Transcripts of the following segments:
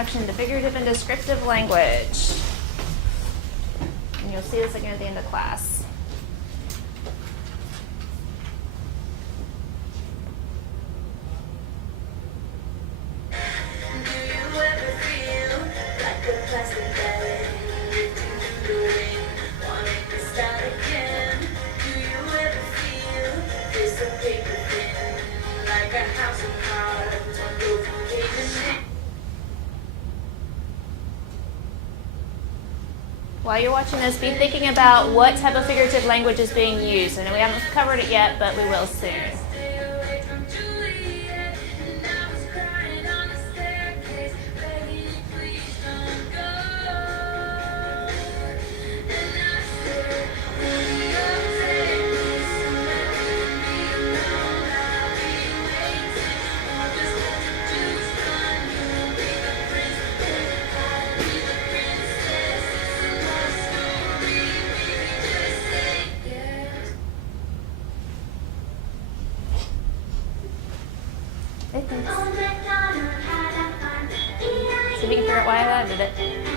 Introduction to Figurative and Descriptive Language. And you'll see this again at the end of class. While you're watching this, be thinking about what type of figurative language is being used. I know we haven't covered it yet, but we will soon. See if you can figure out why I did it.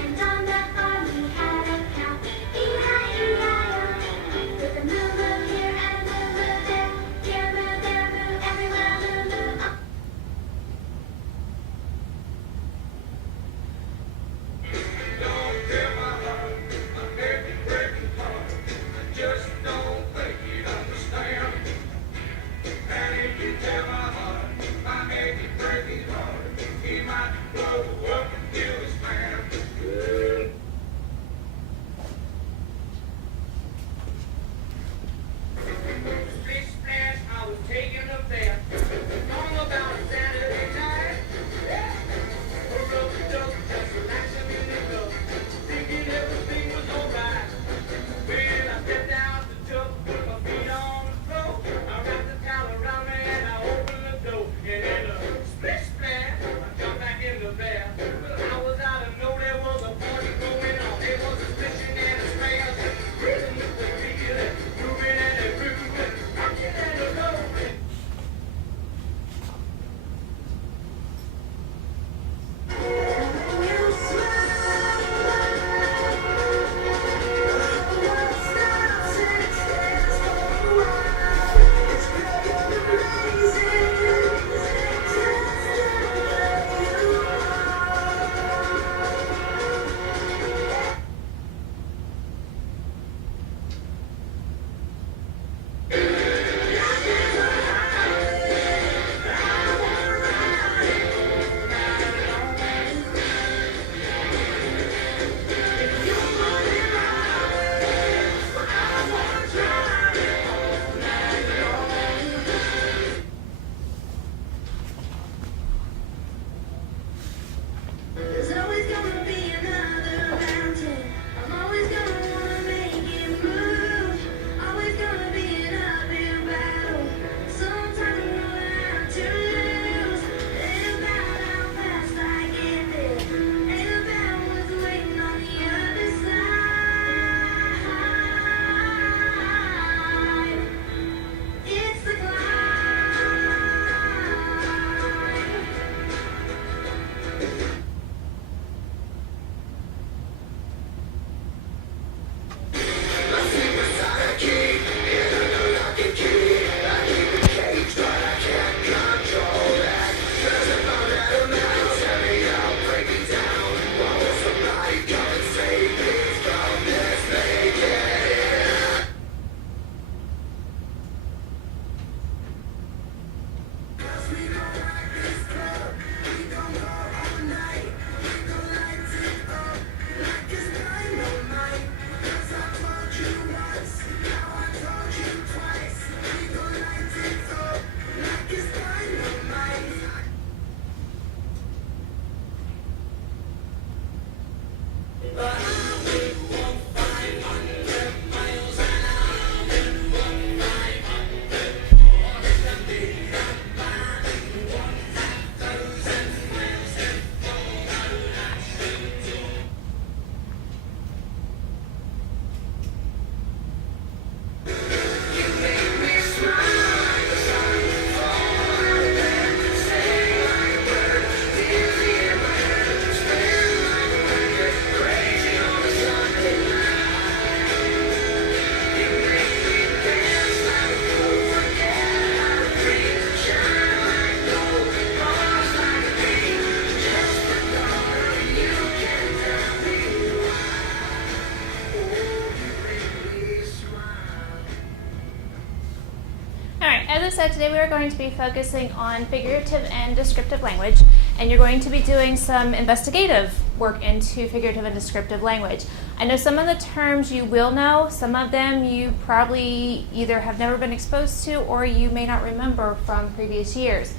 as I said, today we are going to be focusing on figurative and descriptive language, and you're going to be doing some investigative work into figurative and descriptive language. I know some of the terms you will know, some of them you probably either have never been exposed to or you may not remember from previous years.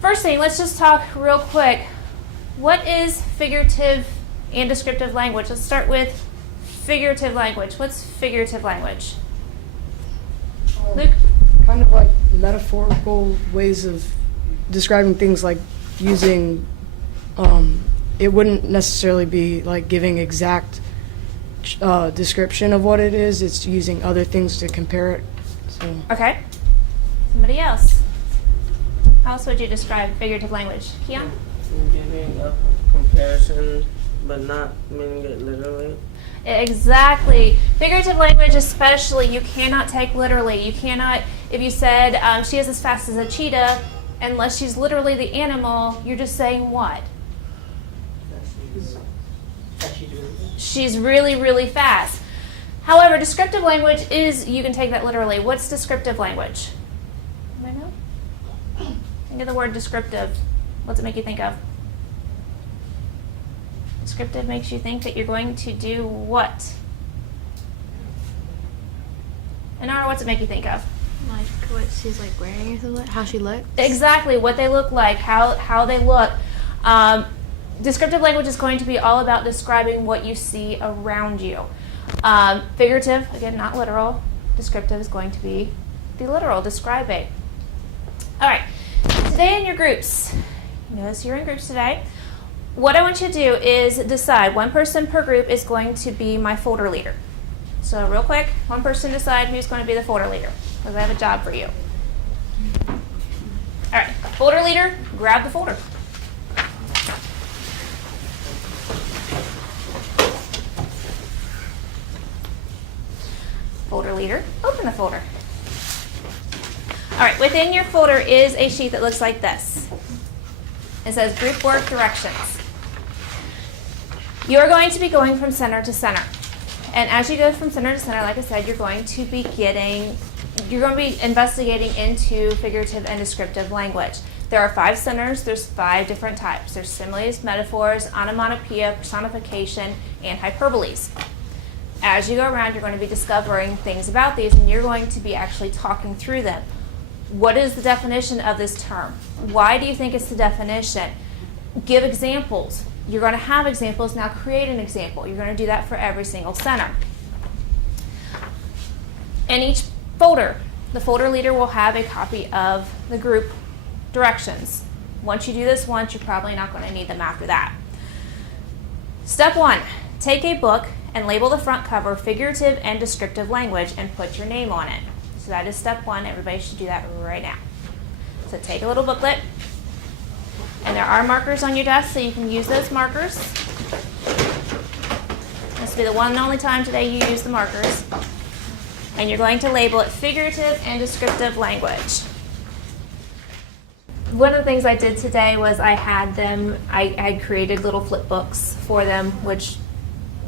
First thing, let's just talk real quick. What is figurative and descriptive language? Let's start with figurative language. What's figurative language? Luke? Kind of like metaphorical ways of describing things, like using, it wouldn't necessarily be like giving exact description of what it is. It's using other things to compare it. So. Okay. Somebody else? How else would you describe figurative language? Keon? Giving a comparison, but not meaning it literally. Exactly. Figurative language especially, you cannot take literally. You cannot, if you said she is as fast as a cheetah, unless she's literally the animal, you're just saying what? She's really, really fast. However, descriptive language is, you can take that literally. What's descriptive language? Anybody know? Think of the word descriptive. What's it make you think of? Descriptive makes you think that you're going to do what? Inara, what's it make you think of? Like what she's like wearing or something, how she looks. Exactly, what they look like, how they look. Descriptive language is going to be all about describing what you see around you. Figurative, again, not literal. Descriptive is going to be the literal, describing. All right, today in your groups, notice you're in groups today. What I want you to do is decide, one person per group is going to be my folder leader. So real quick, one person decide who's going to be the folder leader, because I have a job for you. All right, folder leader, grab the folder. Folder leader, open the folder. All right, within your folder is a sheet that looks like this. It says group work directions. You're going to be going from center to center. And as you go from center to center, like I said, you're going to be investigating into figurative and descriptive language. There are 5 centers, there's 5 different types. There's similes, metaphors, onomatopoeia, personification, and hyperboles. As you go around, you're going to be discovering things about these, and you're going to be actually talking through them. What is the definition of this term? Why do you think it's the definition? Give examples. You're going to have examples. Now create an example. You're going to do that for every single center. In each folder, the folder leader will have a copy of the group directions. Once you do this once, you're probably not going to need them after that. Step 1, take a book and label the front cover figurative and descriptive language and put your name on it. So that is step 1. Everybody should do that right now. So take a little booklet, and there are markers on your desk, so you can use those markers. This will be the one and only time today you use the markers. And you're going to label it figurative and descriptive language. One of the things I did today was I had created little flip books for them, which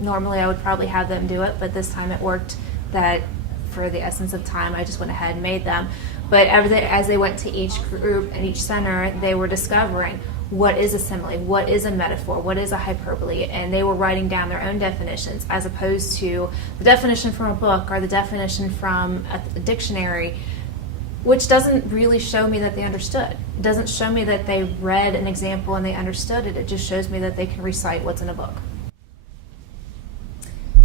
normally I would probably have them do it, but this time it worked that for the essence of time, I just went ahead and made them. But as they went to each group and each center, they were discovering what is a simile, what is a metaphor, what is a hyperbole, and they were writing down their own definitions as opposed to the definition from a book or the definition from a dictionary, which doesn't really show me that they understood. It doesn't show me that they read an example and they understood it. It just shows me that they can recite what's in a book.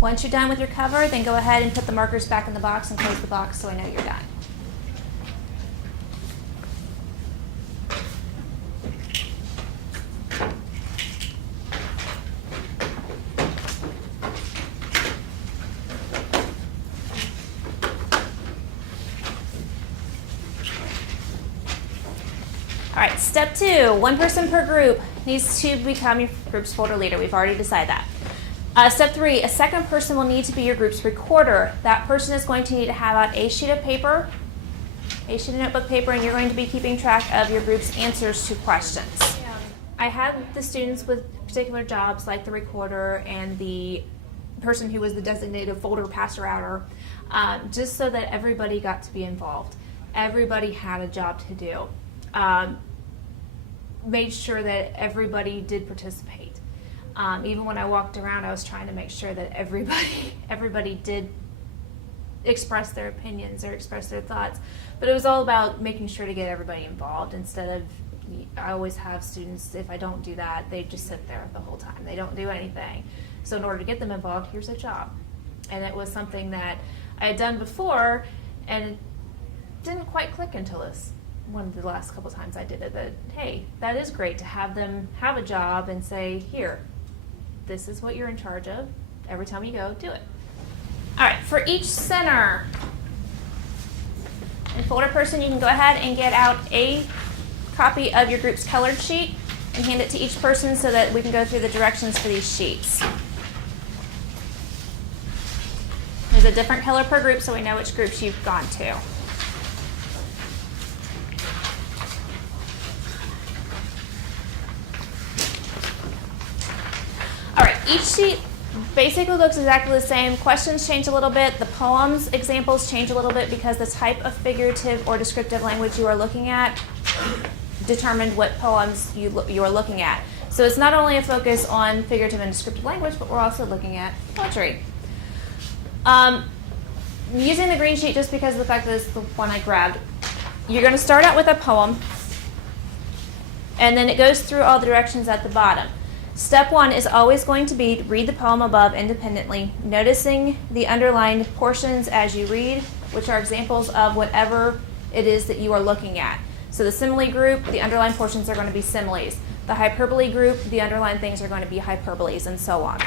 Once you're done with your cover, then go ahead and put the markers back in the box and close the box so I know you're done. All right, step 2, one person per group needs to become your group's folder leader. We've already decided that. Step 3, a second person will need to be your group's recorder. That person is going to need to have out a sheet of paper, a sheet of notebook paper, and you're going to be keeping track of your group's answers to questions. I had the students with particular jobs like the recorder and the person who was the designated folder passer-outer, just so that everybody got to be involved. everybody had a job to do. Made sure that everybody did participate. Even when I walked around, I was trying to make sure that everybody did express their opinions or express their thoughts. But it was all about making sure to get everybody involved instead of, I always have students, if I don't do that, they just sit there the whole time. They don't do anything. So in order to get them involved, here's a job. And it was something that I had done before, and it didn't quite click until this one of the last couple times I did it, that, hey, that is great to have them have a job and say, here, this is what you're in charge of. Every time you go, do it. All right, for each center and folder person, you can go ahead and get out a copy of your group's colored sheet and hand it to each person so that we can go through the directions for these sheets. There's a different color per group so we know which groups you've gone to. All right, each sheet basically looks exactly the same. Questions change a little bit. The poems examples change a little bit because the type of figurative or descriptive language you are looking at determined what poems you are looking at. So it's not only a focus on figurative and descriptive language, but we're also looking at poetry. Using the green sheet just because of the fact that it's the one I grabbed, you're going to start out with a poem, and then it goes through all the directions at the bottom. Step one is always going to be read the poem above independently, noticing the underlined portions as you read, which are examples of whatever it is that you are looking at. So the simile group, the underlined portions are going to be similes. The hyperbole group, the underlined things are going to be hyperboles, and so on.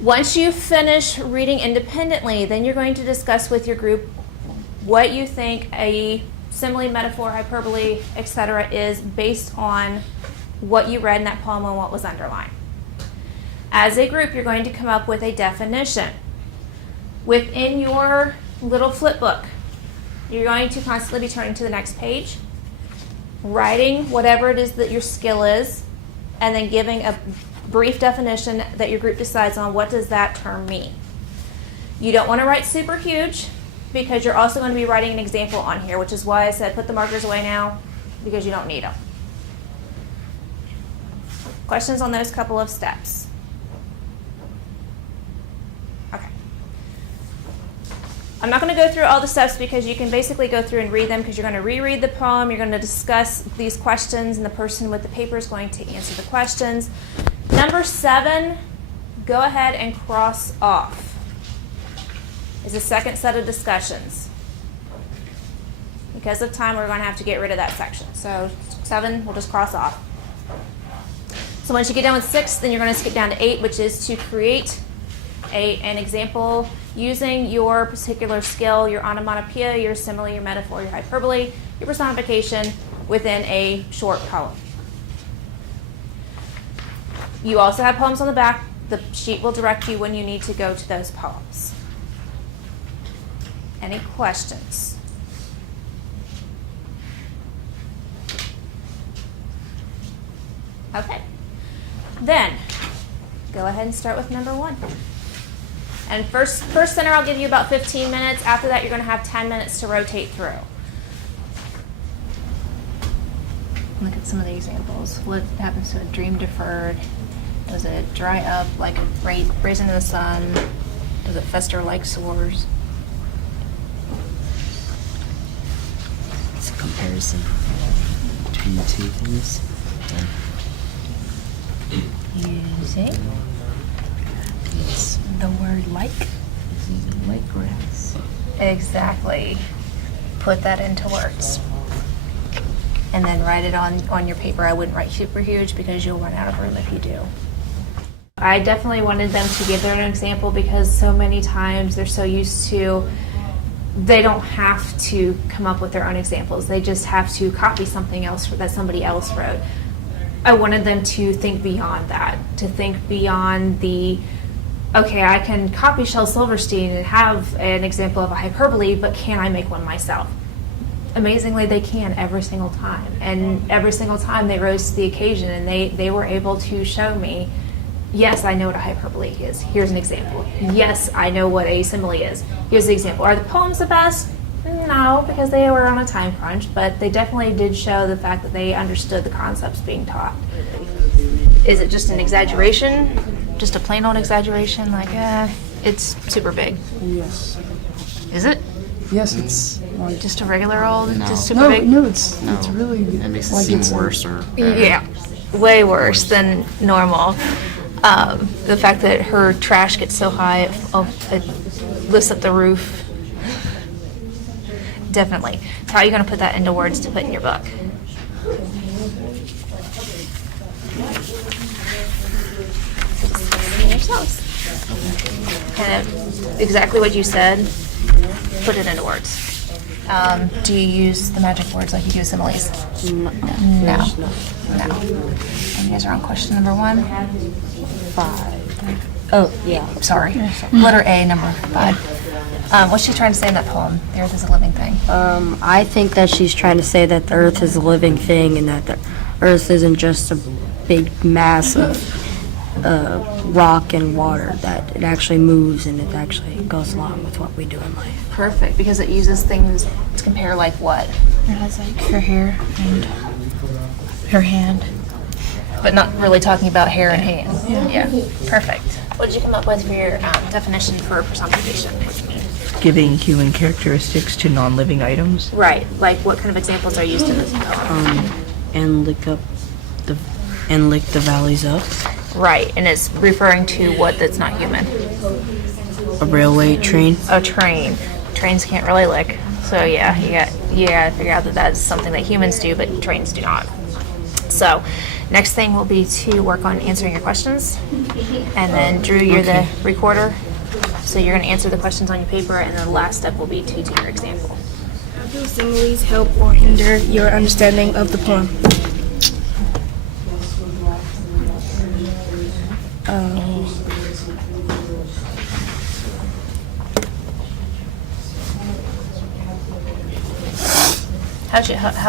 Once you finish reading independently, then you're going to discuss with your group what you think a simile, metaphor, hyperbole, etc. is based on what you read in that poem and what was underlined. As a group, you're going to come up with a definition. Within your little flip book, you're going to constantly be turning to the next page, writing whatever it is that your skill is, and then giving a brief definition that your group decides on what does that term mean. You don't want to write super huge because you're also going to be writing an example on here, which is why I said put the markers away now because you don't need them. Questions on those couple of steps? Okay. I'm not going to go through all the steps because you can basically go through and read them because you're going to reread the poem, you're going to discuss these questions, and the person with the paper is going to answer the questions. Number 7, go ahead and cross off. Is the second set of discussions. Because of time, we're going to have to get rid of that section. So 7, we'll just cross off. So once you get done with 6, then you're going to skip down to 8, which is to create an example using your particular skill, your onomatopoeia, your simile, your metaphor, your hyperbole, your personification within a short poem. You also have poems on the back. The sheet will direct you when you need to go to those poems. Any questions? Okay. Then, go ahead and start with number 1. And first center, I'll give you about 15 minutes. After that, you're going to have 10 minutes to rotate through. Look at some of the examples. What happens to a dream deferred? Does it dry up like a raisin in the sun? Does it fester like sores? It's a comparison between the two things. Using the word like. Like grass. Exactly. Put that into words. And then write it on your paper. I wouldn't write super huge because you'll run out of room if you do. I definitely wanted them to give their own example because so many times they're so used to, they don't have to come up with their own examples. They just have to copy something else that somebody else wrote. I wanted them to think beyond that, to think beyond the, okay, I can copy Shel Silverstein and have an example of a hyperbole, but can I make one myself? Amazingly, they can every single time. And every single time they rose to the occasion and they were able to show me, yes, I know what a hyperbole is. Here's an example. Yes, I know what a simile is. Here's the example. Are the poems the best? No, because they were on a time crunch, but they definitely did show the fact that they understood the concepts being taught. Is it just an exaggeration? Just a plain old exaggeration? Like, it's super big. Yes. Is it? Yes, it's like Just a regular old, No. just super no, big? no, it's really It makes it like seem it's a- worse or better. Yeah, way worse than normal. The fact that her trash gets so high, it lifts up the roof. Definitely. So how are you going to put that into words to put in your book? Yourselves. Kind of exactly what you said. Put it into words. Do you use the magic words like you do similes? No. No. No. And you guys are on question number 1. 5. Oh, yeah. Sorry. Letter A, number 5. What's she trying to say in that poem? The earth is a living thing. I think that she's trying to say that the earth is a living thing and that the earth isn't just a big mass of rock and water, that it actually moves and it actually goes along with what we do in life. Perfect, because it uses things to compare like what? It has like her hair and her hand. But not really talking about hair and hand. Yeah. Perfect. What did you come up with for your definition for personification? What do you mean? Giving human characteristics to non-living items. Right. Like what kind of examples are used in this poem? And lick the valleys up. Right. And it's referring to what that's not human. A railway train. A train. Trains can't really lick. So yeah, you got to figure out that that's something that humans do, but trains do not. So next thing will be to work on answering your questions. And then Drew, you're the recorder. So you're going to answer the questions on your paper, and the last step will be to do your example. How do similes help or hinder your understanding of the poem? How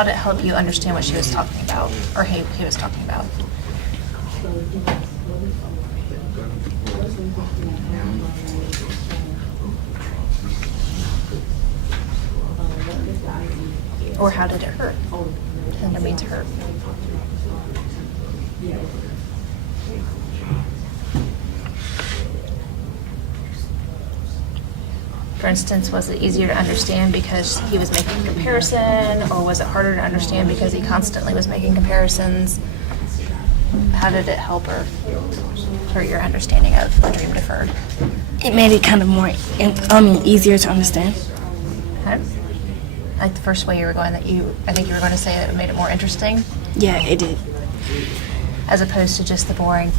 did it help you understand what she was talking about, or he was talking about? Or how did it hurt? What did it mean to hurt? For instance, was it easier to understand because he was making a comparison, or was it harder to understand because he constantly was making comparisons? How did it help or hurt your understanding of A Dream Deferred? It made it kind of more, easier to understand. Okay. Like the first way you were going, I think you were going to say that it made it more interesting, Yeah, it did. as opposed to just the boring.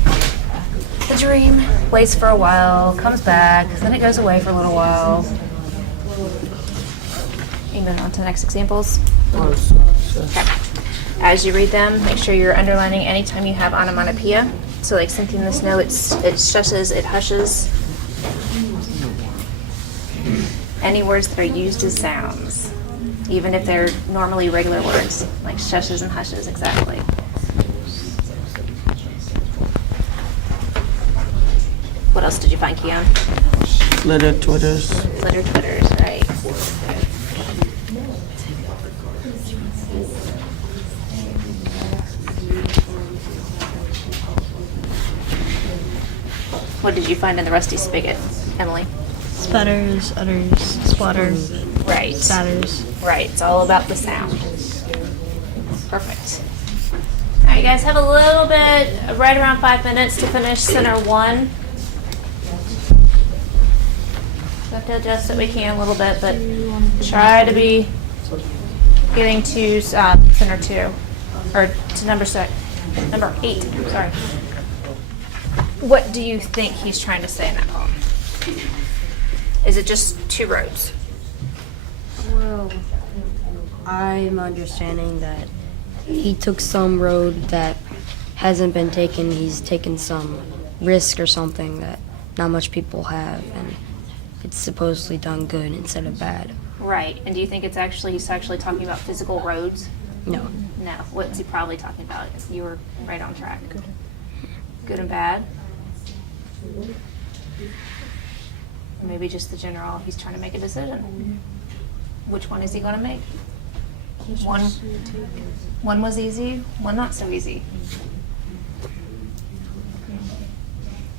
The dream waits for a while, comes back, then it goes away for a little while. You move on to the next examples. Okay. As you read them, make sure you're underlining anytime you have onomatopoeia. So like Cynthia in this note, it shushes, it hushes. Any words that are used as sounds, even if they're normally regular words, like shushes and hushes, exactly. What else did you find, Keon? Litter twitters. Litter twitters, right. What did you find in the rusty spigot, Emily? Sputters, utters, splatter, Right. spatters. Right, it's all about the sound. Perfect. All right, you guys have a little bit, right around 5 minutes to finish Center 1. We have to adjust it, we can a little bit, but try to be getting to Center 2, or to number 8, sorry. What do you think he's trying to say in that poem? Is it just 2 roads? Well, I'm understanding that he took some road that hasn't been taken. He's taken some risk or something that not much people have, and it's supposedly done good instead of bad. Right, and do you think he's actually talking about physical roads? No. No. What's he probably talking about? You were right on track. Good and bad? Or maybe just the general, he's trying to make a decision. Which one is he going to make? One was easy, one not so easy.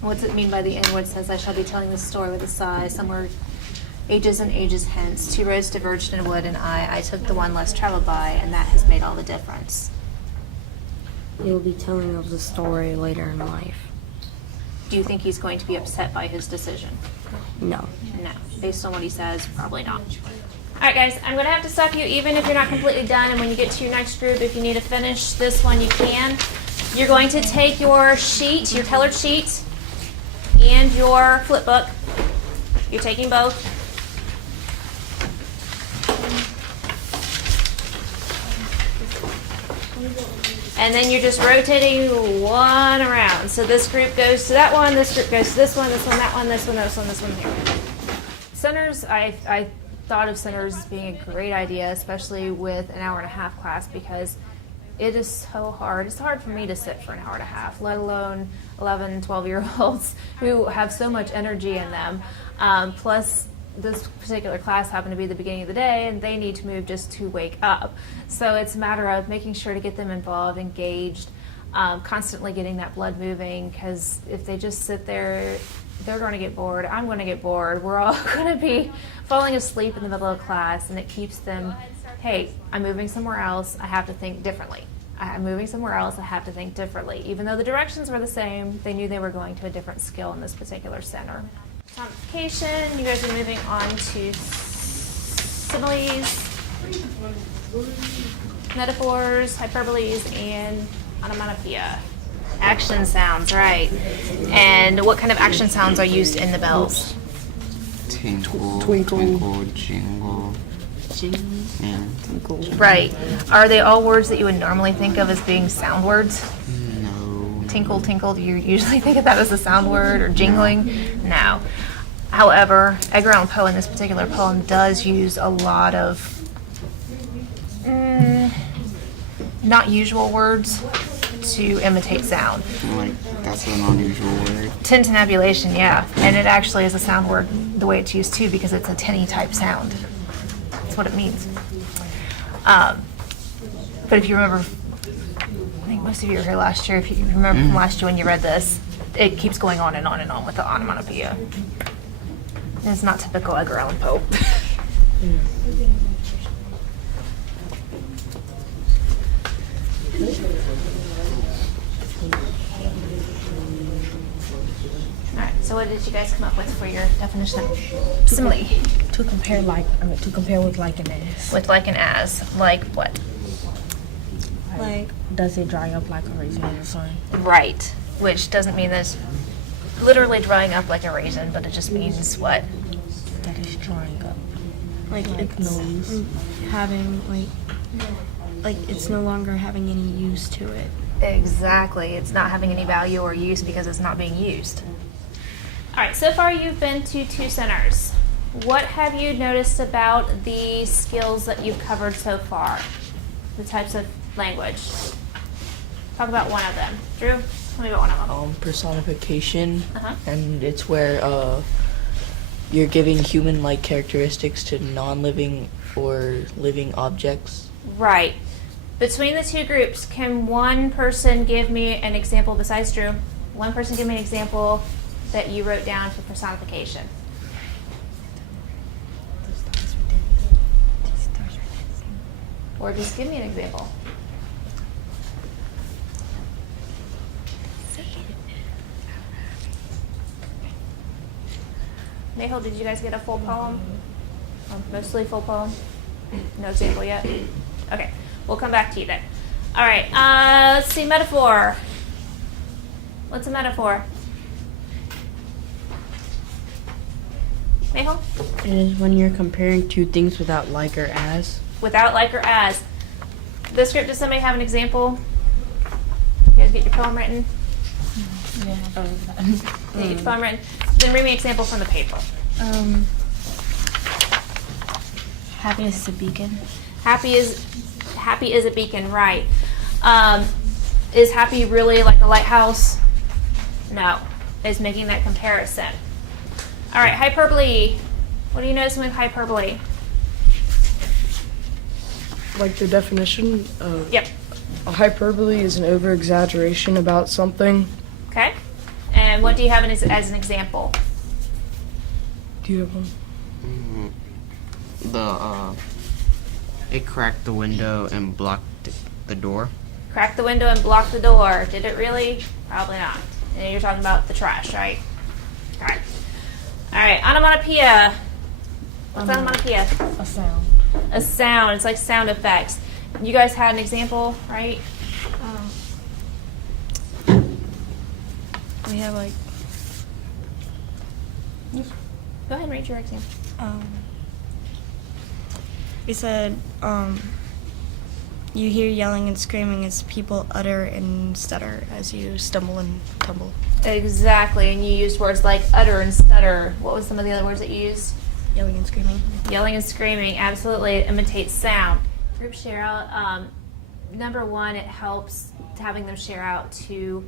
What's it mean by the end where it says, I shall be telling this story with a sigh, somewhere ages and ages hence, two roads diverged in a wood, and I took the one less traveled by, and that has made all the difference. He'll be telling of the story later in life. Do you think he's going to be upset by his decision? No. No. Based on what he says, probably not. All right, guys, I'm going to have to stop you even if you're not completely done, and when you get to your next group, if you need to finish this one, you can. You're going to take your sheet, your colored sheet, and your flip book. You're taking both. And then you're just rotating one around. So this group goes to that one, this group goes to this one, that one, this one, this one, this one here. Centers, I thought of centers as being a great idea, especially with an hour and a half class, because it is so hard. It's hard for me to sit for an hour and a half, let alone 11, 12-year-olds who have so much energy in them. Plus, this particular class happened to be the beginning of the day, and they need to move just to wake up. So it's a matter of making sure to get them involved, engaged, constantly getting that blood moving, because if they just sit there, they're going to get bored. I'm going to get bored. We're all going to be falling asleep in the middle of class, and it keeps them, hey, I'm moving somewhere else. I have to think differently. I'm moving somewhere else. I have to think differently. Even though the directions were the same, they knew they were going to a different skill in this particular center. Personification, you guys are moving on to similes, metaphors, hyperboles, and onomatopoeia. Action sounds, right. And what kind of action sounds are used in the bells? Tinkle, Twinkle. twinkle, jingle. Yeah. Right. Are they all words that you would normally think of as being sound words? No. Tinkle, tinkle, do you usually think of that as a sound word, or jingling? No. However, Edgar Allan Poe in this particular poem does use a lot of not usual words to imitate sound. Like, that's an unusual word. Tintinnabulation, yeah. And it actually is a sound word the way it's used too, because it's a tinny type sound. That's what it means. But if you remember, I think most of you were here last year. If you remember from last year when you read this, it keeps going on and on and on with the onomatopoeia. It's not typical Edgar Allan Poe. Alright, so what did you guys come up with for your definition of simile? To compare with like and as. With like and as. Like what? Like, does it dry up like a raisin or something? Right. Which doesn't mean that it's literally drying up like a raisin, but it just means what? That is drying up. Like it's no use. having like it's no longer having any use to it. Exactly. It's not having any value or use because it's not being used. All right, so far you've been to 2 centers. What have you noticed about the skills that you've covered so far? The types of language. Talk about one of them. Drew, tell me about one of them. Personification, Uh-huh. and it's where you're giving human-like characteristics to non-living or living objects. Right. Between the 2 groups, can one person give me an example besides Drew? One person give me an example that you wrote down for personification. Or just give me an example. Nahal, did you guys get a full poem? Or mostly full poem? No example yet? Okay, we'll come back to you then. All right, let's see, metaphor. What's a metaphor? Nahal? It is when you're comparing 2 things without like or as. Without like or as. This script, does somebody have an example? You guys get your poem written? Yeah. You get your poem written? Then read me an example from the paper. Happiness is a beacon. Happy is a beacon, right? Is happy really like a lighthouse? No. It's making that comparison. All right, hyperbole. What do you notice with hyperbole? like the definition of Yep. a hyperbole is an over-exaggeration about something. Okay. And what do you have as an example? Do you have one? It cracked the window and blocked the door. Crack the window and block the door. Did it really? Probably not. And you're talking about the trash, right? All right. All right. Onomatopoeia. What's onomatopoeia? A sound. A sound. It's like sound effects. You guys had an example, right? We have like Go ahead and read your example. We said you hear yelling and screaming as people utter and stutter as you stumble and tumble. Exactly. And you used words like utter and stutter. What was some of the other words that you used? Yelling and screaming. Yelling and screaming. Absolutely. It imitates sound. Group share out. Number one, it helps having them share out to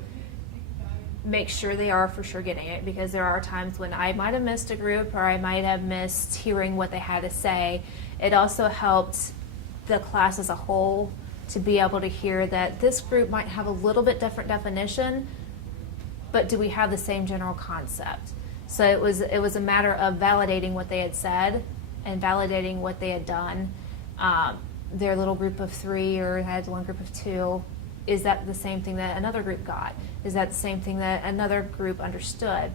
make sure they are for sure getting it, because there are times when I might have missed a group or I might have missed hearing what they had to say. It also helped the class as a whole to be able to hear that this group might have a little bit different definition, but do we have the same general concept? So it was a matter of validating what they had said and validating what they had done. Their little group of 3 or had one group of 2, is that the same thing that another group got? Is that the same thing that another group understood?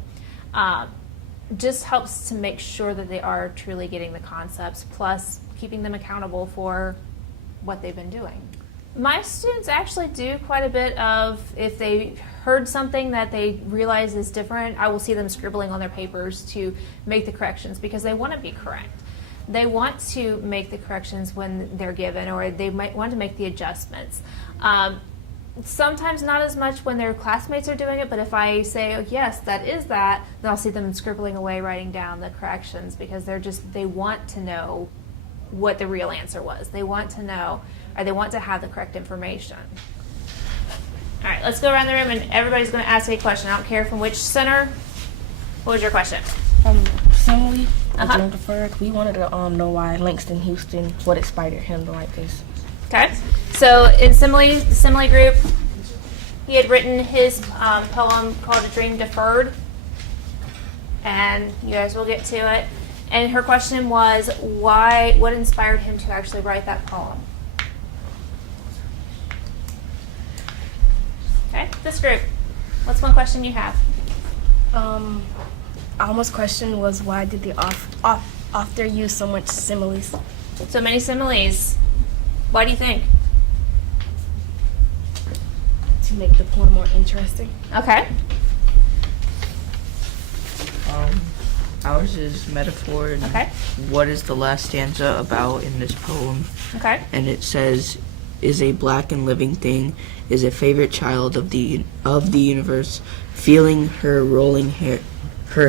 Just helps to make sure that they are truly getting the concepts, plus keeping them accountable for what they've been doing. My students actually do quite a bit of, if they heard something that they realize is different, I will see them scribbling on their papers to make the corrections, because they want to be correct. They want to make the corrections when they're given, or they might want to make the adjustments. Sometimes not as much when their classmates are doing it, but if I say, oh, yes, that is that, then I'll see them scribbling away, writing down the corrections, because they want to know what the real answer was. They want to know, or they want to have the correct information. All right, let's go around the room, and everybody's going to ask me a question. I don't care from which center. What was your question? simile. Uh-huh. We wanted to know why Langston Houston would inspired him to write this. Okay. So in the simile group, he had written his poem called A Dream Deferred. And you guys will get to it. And her question was, what inspired him to actually write that poem? Okay, this group. What's one question you have? Alma's question was, why did the author use so much similes? So many similes. Why do you think? To make the poem more interesting. Okay. Ours is metaphor. And Okay. what is the last stanza about in this poem? Okay. And it says, "Is a black and living thing, is a favorite child of the universe, feeling her rolling her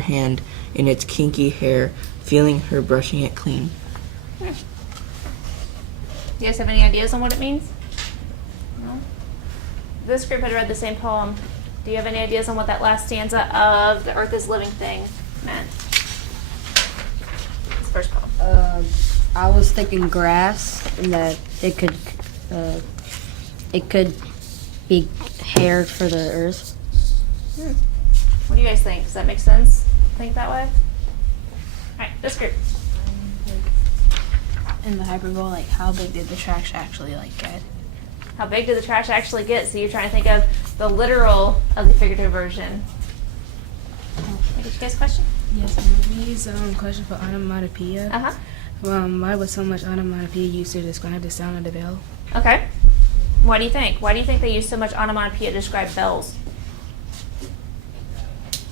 hand in its kinky hair, feeling her brushing it clean." Do you guys have any ideas on what it means? No? This group had read the same poem. Do you have any ideas on what that last stanza of "The Earth is Living Thing" meant? It's the first poem. I was thinking grass, and that it could be hair for the earth. What do you guys think? Does that make sense? Think that way? Alright, this group. In the hyperbole, like how big did the trash actually get? How big did the trash actually get? So you're trying to think of the literal of the figurative version. Did you guys question? Yes, we use question for onomatopoeia. Uh-huh. Why was so much onomatopoeia used to describe the sound of the bell? Okay. What do you think? Why do you think they use so much onomatopoeia to describe bells?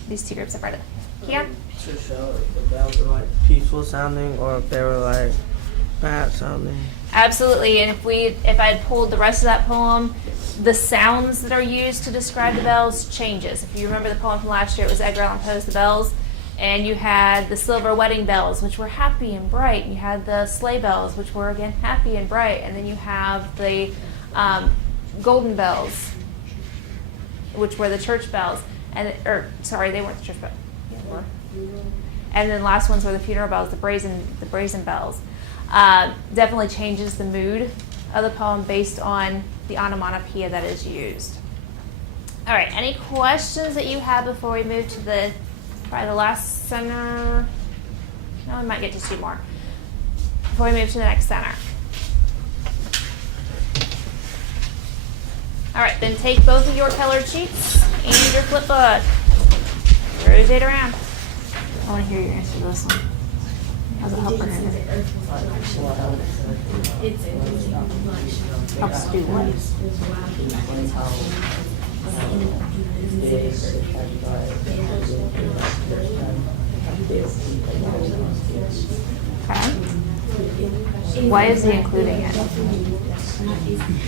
These two groups have read it. Yeah? To show if the bells were like peaceful sounding or if they were like bad sounding. Absolutely. And if I had pulled the rest of that poem, the sounds that are used to describe the bells changes. If you remember the poem from last year, it was Edgar Allan Poe's The Bells. And you had the silver wedding bells, which were happy and bright. And you had the sleigh bells, which were, again, happy and bright. And then you have the golden bells, which were the church bells. Sorry, they weren't the church bells. Yeah, they were. And then the last ones were the funeral bells, the brazen bells. Definitely changes the mood of the poem based on the onomatopoeia that is used. All right, any questions that you have before we move to probably the last center? No, we might get to 2 more. Before we move to the next center. All right, then take both of your colored sheets and your flip book. Rotate around. I want to hear your answer to this one. How's it help her? Helps do what? Okay. Why is he including it?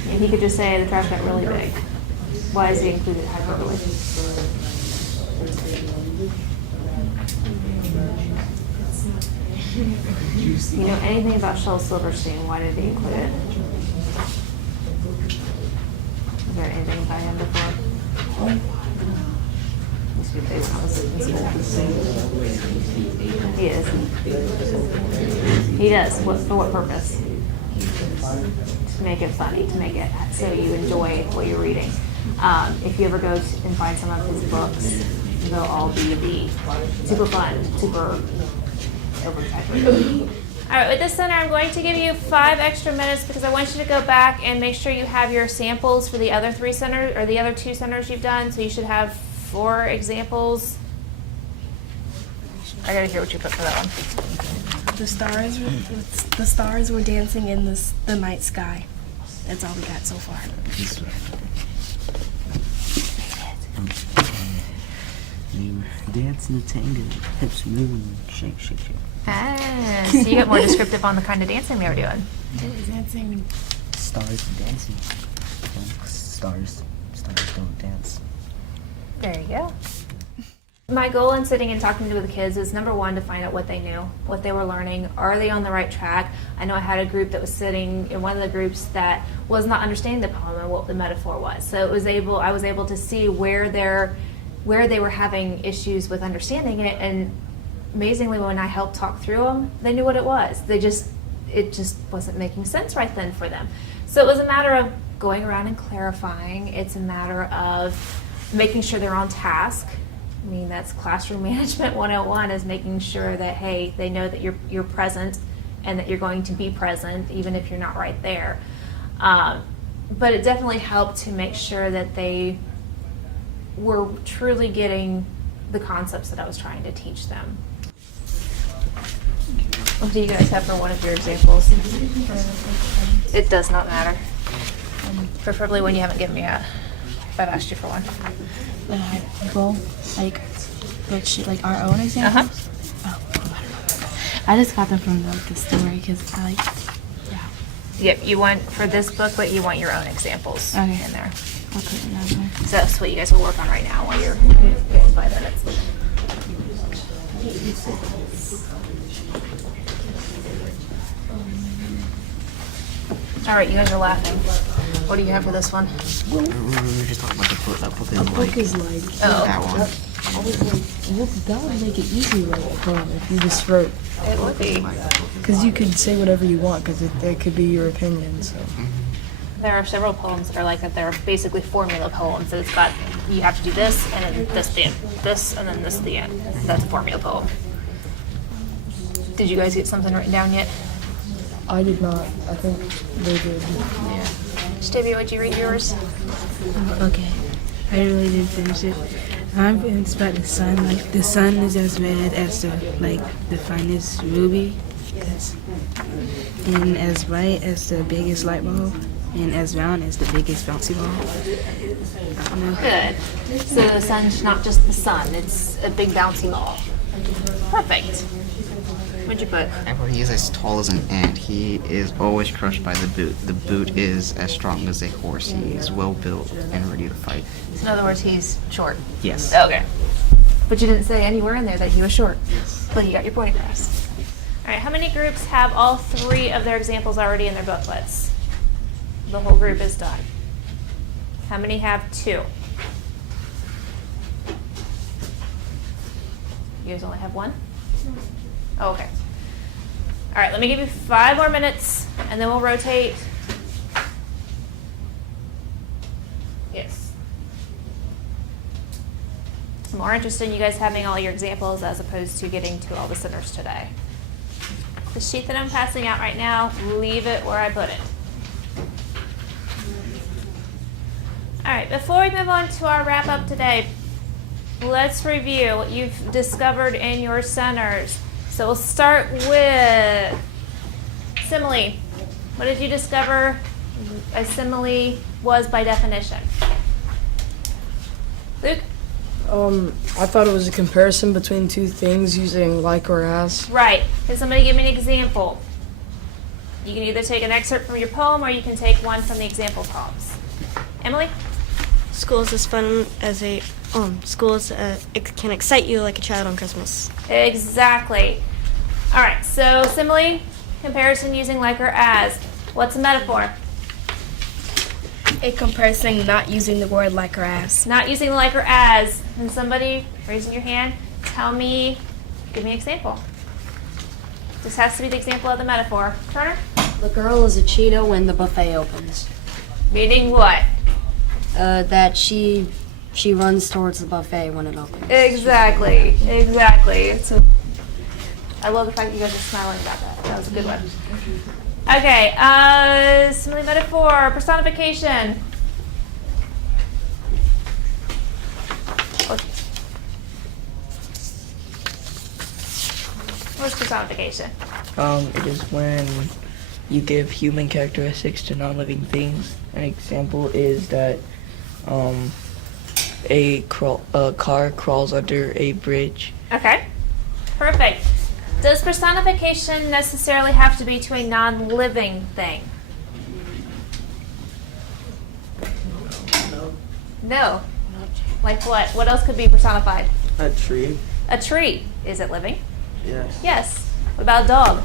And he could just say the trash got really big. Why is he included hyperbole? You know anything about Shel Silverstein? Why did he include it? Is there anything about him before? Used to be big when I was in school. He is. He does. For what purpose? To make it funny, to make it so you enjoy what you're reading. If you ever go and find some of his books, they'll all be the super fun, super overexaggerated. All right, with this center, I'm going to give you 5 extra minutes because I want you to go back and make sure you have your samples for the other 3 centers or the other 2 centers you've done. So you should have 4 examples. I gotta hear what you put for that one. The stars were dancing in the night sky. That's all we got so far. They were dancing a tango, hips moving, shake, shake, shake. Ah, so you got more descriptive on the kind of dancing they were doing. Dancing. Stars dancing. Stars don't dance. There you go. My goal in sitting and talking to the kids is number 1 to find out what they knew, what they were learning. Are they on the right track? I know I had a group that was sitting in one of the groups that was not understanding the poem and what the metaphor was. So I was able to see where they were having issues with understanding it, and amazingly when I helped talk through them, they knew what it was. It just wasn't making sense right then for them. So it was a matter of going around and clarifying. It's a matter of making sure they're on task. I mean, that's classroom management 101 is making sure that, hey, they know that you're present and that you're going to be present even if you're not right there. But it definitely helped to make sure that they were truly getting the concepts that I was trying to teach them. What do you guys have for one of your examples? It does not matter. Preferably when you haven't given me a, if I've asked you for one. People, like our own examples. I just got them from the story because I like. Yep, you want for this book, but you want your own examples in there. Okay, So that's what you guys will work on right now while you're getting 5 minutes. All right, you guys are laughing. What do you have for this one? We were just talking about the book Is like that one. I was like, well, that would make it easy to write a poem if you just wrote, It would be. because you could say whatever you want, because it could be your opinion. So There are several poems that are like that. They're basically formula poems. That it's got, you have to do this, and then this the end. This, and then this the end. That's a formula poem. Did you guys get something written down yet? I did not. I think they did. Stevie, would you read yours? Okay, I really didn't finish it. I'm about the sun. Like the sun is as red as the finest ruby, and as bright as the biggest light bulb, and as round as the biggest bouncy ball. I don't know. Good. So the sun's not just the sun, it's a big bouncy ball. Perfect. What'd you put? He is as tall as an ant. He is always crushed by the boot. The boot is as strong as a horse. He is well built and ready to fight. So in other words, he's short. Yes. Okay. But you didn't say anywhere in there that he was short. But you got your point across. All right, how many groups have all 3 of their examples already in their booklets? The whole group is done. How many have 2? You guys only have 1? Oh, okay. All right, let me give you 5 more minutes, and then we'll rotate. Yes. I'm more interested in you guys having all your examples as opposed to getting to all the centers today. The sheet that I'm passing out right now, leave it where I put it. All right, before we move on to our wrap up today, let's review what you've discovered in your centers. So we'll start with simile. What did you discover a simile was by definition? Luke? I thought it was a comparison between two things using like or as. Right. Can somebody give me an example? You can either take an excerpt from your poem or you can take one from the example poems. Emily? School is as fun as a it can excite you like a child on Christmas. Exactly. All right, so simile, comparison using like or as. What's a metaphor? A comparison not using the word like or as. Not using the like or as. And somebody raising your hand, tell me, give me an example. This has to be the example of the metaphor. Turner? The girl is a cheetah when the buffet opens. Meaning what? That she runs towards the buffet when it opens. Exactly. I love the fact that you guys are smiling about that. That was a good one. Okay, simile, metaphor, personification. What's personification? It is when you give human characteristics to non-living things. An example is that a car crawls under a bridge. Okay, perfect. Does personification necessarily have to be to a non-living thing? No. Like what? What else could be personified? A tree. A tree. Is it living? Yes. Yes. What about a dog?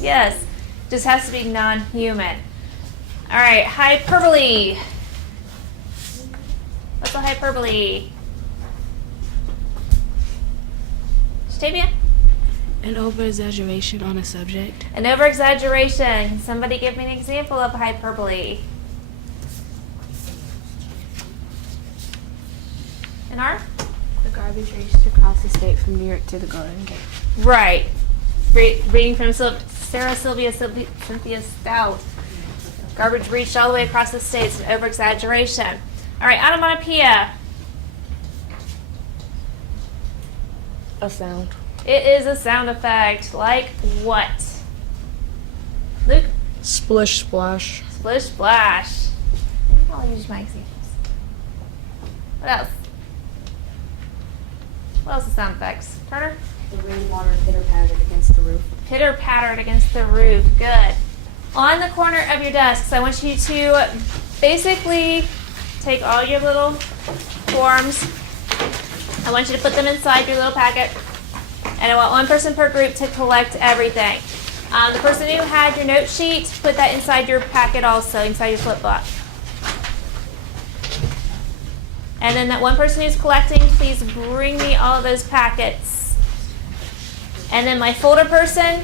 Yes. Just has to be non-human. All right, hyperbole. What's a hyperbole? Stavia? An over-exaggeration on a subject. An over-exaggeration. Somebody give me an example of hyperbole. An R? The garbage raced across the state from New York to the Golden Gate. Right. Reading from Sarah Cynthia Stout. Garbage reached all the way across the states. An over-exaggeration. All right, onomatopoeia. A sound. It is a sound effect. Like what? Luke? Splish, splash. Splish, splash. I'll use my examples. What else? What else is sound effects? Turner? The rainwater pitter-pattered against the roof. Pitter-pattered against the roof. Good. On the corner of your desks, I want you to basically take all your little forms. I want you to put them inside your little packet. And I want one person per group to collect everything. The person who had your note sheet, put that inside your packet also, inside your flip book. And then that one person who's collecting, please bring me all of those packets. And then my folder person,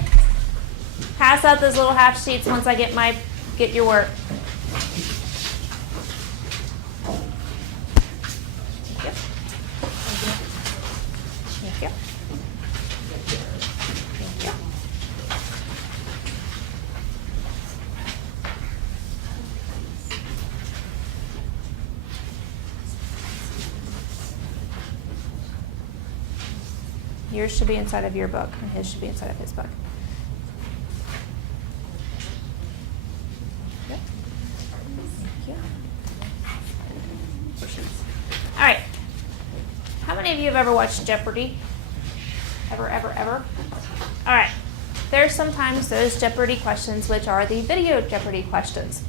pass out those little half sheets once I get your work. Thank you. Thank you. Thank you. Yours should be inside of your book, and his should be inside of his book. Yep. Thank you. All right. How many of you have ever watched Jeopardy? Ever? All right. There's sometimes those Jeopardy questions, which are the video Jeopardy questions.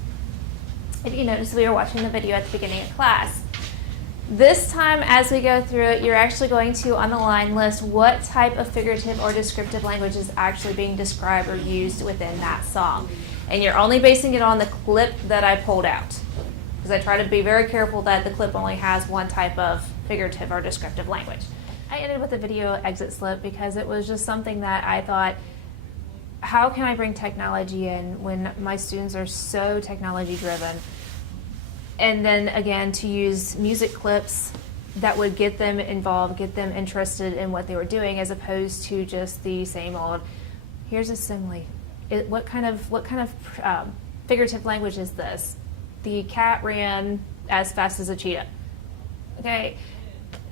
If you notice, we were watching the video at the beginning of class. This time, as we go through it, you're actually going to, on the line, list what type of figurative or descriptive language is actually being described or used within that song. And you're only basing it on the clip that I pulled out. Because I try to be very careful that the clip only has one type of figurative or descriptive language. I ended with a video exit slip because it was just something that I thought how can I bring technology in when my students are so technology driven? And then again, to use music clips that would get them involved, get them interested in what they were doing, as opposed to just the same old, here's a simile. What kind of figurative language is this? The cat ran as fast as a cheetah. Okay,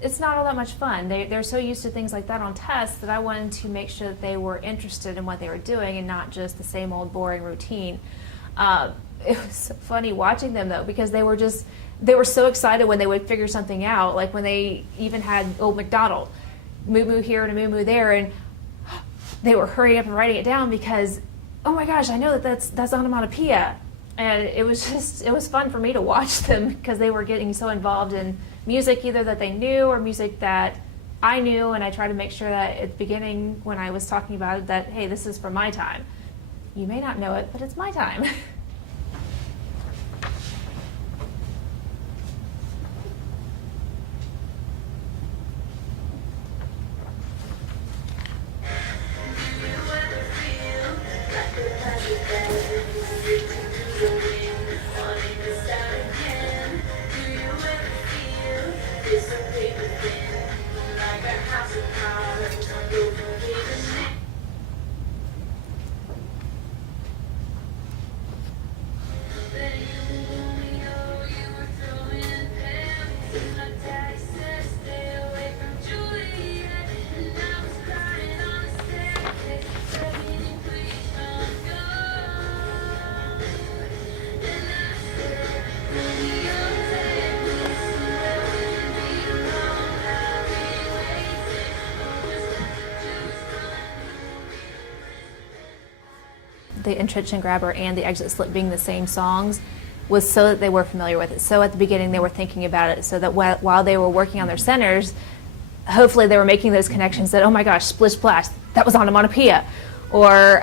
it's not all that much fun. They're so used to things like that on tests that I wanted to make sure that they were interested in what they were doing and not just the same old boring routine. It was so funny watching them though, because they were so excited when they would figure something out. Like when they even had Old MacDonald, moo moo here and a moo moo there, and they were hurrying up and writing it down because, oh my gosh, I know that's onomatopoeia. And it was fun for me to watch them because they were getting so involved in music either that they knew or music that I knew, and I tried to make sure that at the beginning when I was talking about it that, hey, this is from my time. You may not know it, but it's my time. The Entrench and Grabber and the Exit Slip being the same songs was so that they were familiar with it. So at the beginning they were thinking about it, so that while they were working on their centers, hopefully they were making those connections that, oh my gosh, splish splash, that was onomatopoeia, or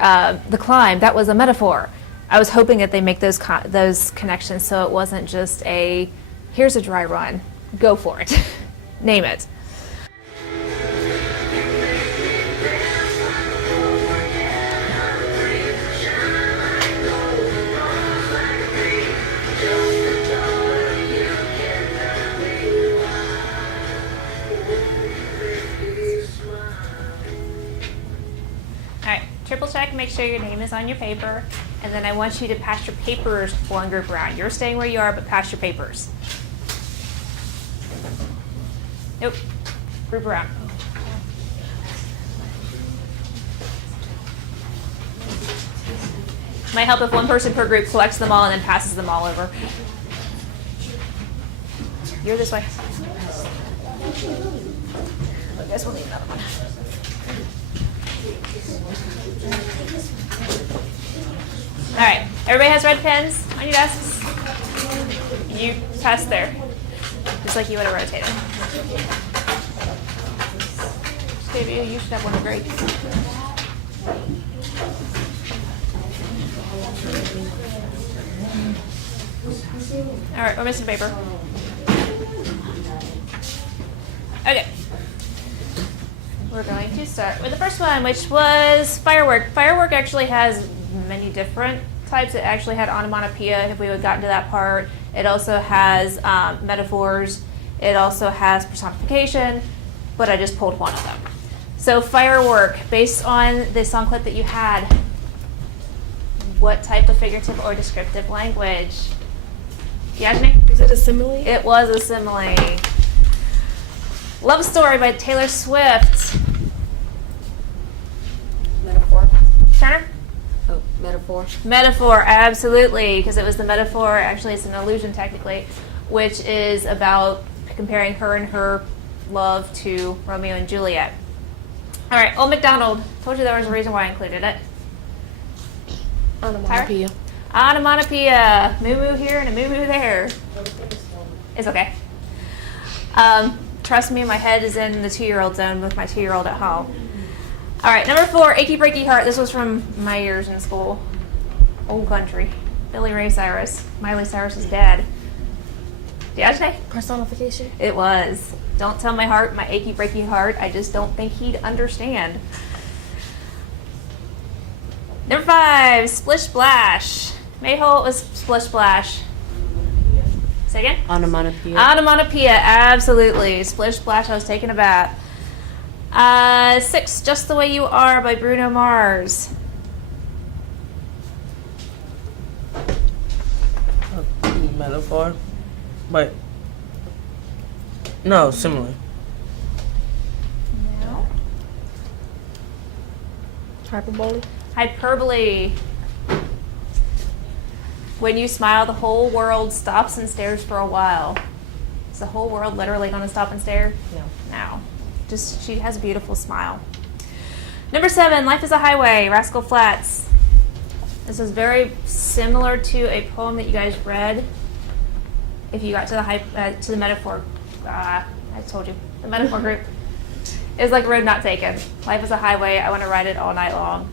the climb, that was a metaphor. I was hoping that they make those connections so it wasn't just a, here's a dry run, go for it, name it. Triple check, make sure your name is on your paper, and then I want you to pass your papers one group around. You're staying where you are, but pass your papers. Nope, group around. Might help if one person per group collects them all and then passes them all over. You're this way. I guess we'll need another one. All right, everybody has red pens on your desks? You pass there, just like you would have rotated. Maybe you should have one of great. All right, we're missing paper. Okay. We're going to start with the first one, which was firework. Firework actually has many different types. It actually had onomatopoeia, if we would gotten to that part. It also has metaphors. It also has personification, but I just pulled one of them. So firework, based on the song clip that you had, what type of figurative or descriptive language? Yajni? Was it a simile? It was a simile. Love Story by Taylor Swift. Metaphor. Turner? Oh, metaphor. Metaphor, absolutely, because it was the metaphor, actually it's an illusion technically, which is about comparing her and her love to Romeo and Juliet. All right, Old MacDonald. Told you there was a reason why I included it. Onomatopoeia. Onomatopoeia. Moo moo here and a moo moo there. It's okay. Trust me, my head is in the 2-year-old zone with my 2-year-old at home. All right, number 4, Achy Breaky Heart. This was from my years in school. Old country. Billy Ray Cyrus. Miley Cyrus's dad. Yajne? Personification. It was. Don't tell my heart, my achy breaky heart. I just don't think he'd understand. Number 5, Splish Splash. Mayhole was Splish Splash. Say again? Onomatopoeia. Onomatopoeia, absolutely. Splish Splash, I was taking a bath. 6, Just the Way You Are by Bruno Mars. Metaphor. But no, simile. No. Hyperbole. Hyperbole. When you smile, the whole world stops and stares for a while. Is the whole world literally going to stop and stare? No. No. Just, she has a beautiful smile. Number 7, Life is a Highway, Rascal Flatts. This is very similar to a poem that you guys read. If you got to the metaphor, I told you, the metaphor group. It's like Road Not Taken. Life is a highway, I want to ride it all night long.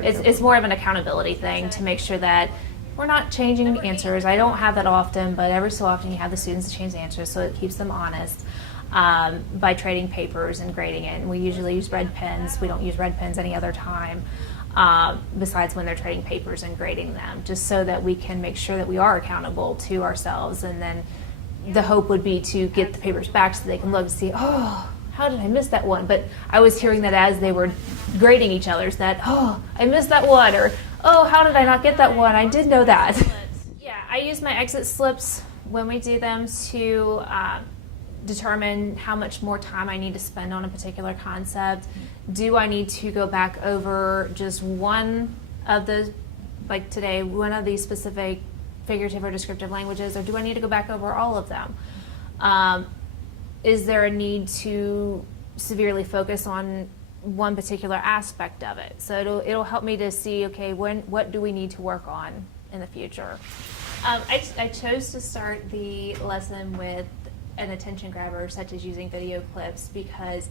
It's more of an accountability thing to make sure that we're not changing answers. I don't have that often, but every so often you have the students change the answers, so it keeps them honest by trading papers and grading it. And we usually use red pens. We don't use red pens any other time besides when they're trading papers and grading them, just so that we can make sure that we are accountable to ourselves. And then the hope would be to get the papers back so they can look and see, oh, how did I miss that one? But I was hearing that as they were grading each other's, that, oh, I missed that one, or, oh, how did I not get that one? I did know that. Yeah, I use my exit slips when we do them to determine how much more time I need to spend on a particular concept. Do I need to go back over just one of the, like today, one of these specific figurative or descriptive languages, or do I need to go back over all of them? Is there a need to severely focus on one particular aspect of it? So it'll help me to see, okay, what do we need to work on in the future? I chose to start the lesson with an attention grabber, such as using video clips, because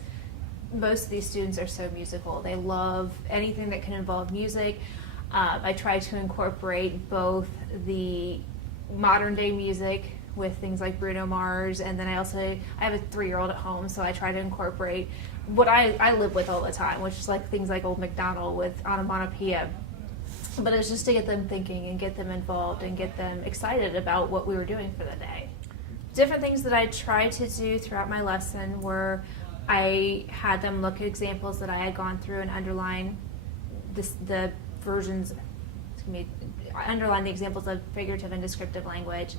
most of these students are so musical. They love anything that can involve music. I try to incorporate both the modern day music with things like Bruno Mars, and then I have a 3-year-old at home, so I try to incorporate what I live with all the time, which is like things like Old MacDonald with onomatopoeia. But it's just to get them thinking and get them involved and get them excited about what we were doing for the day. Different things that I tried to do throughout my lesson were I had them look at examples that I had gone through and underline the versions, underline the examples of figurative and descriptive language.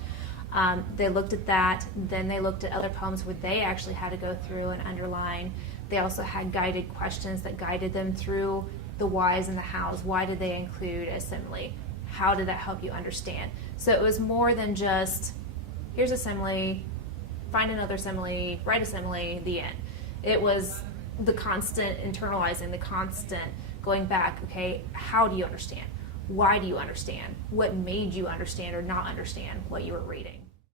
They looked at that, then they looked at other poems where they actually had to go through and underline. They also had guided questions that guided them through the whys and the hows. Why did they include a simile? How did that help you understand? So it was more than just, here's a simile, find another simile, write a simile, the end. It was the constant internalizing, the constant going back, okay, how do you understand? Why do you understand? What made you understand or not understand what you were reading?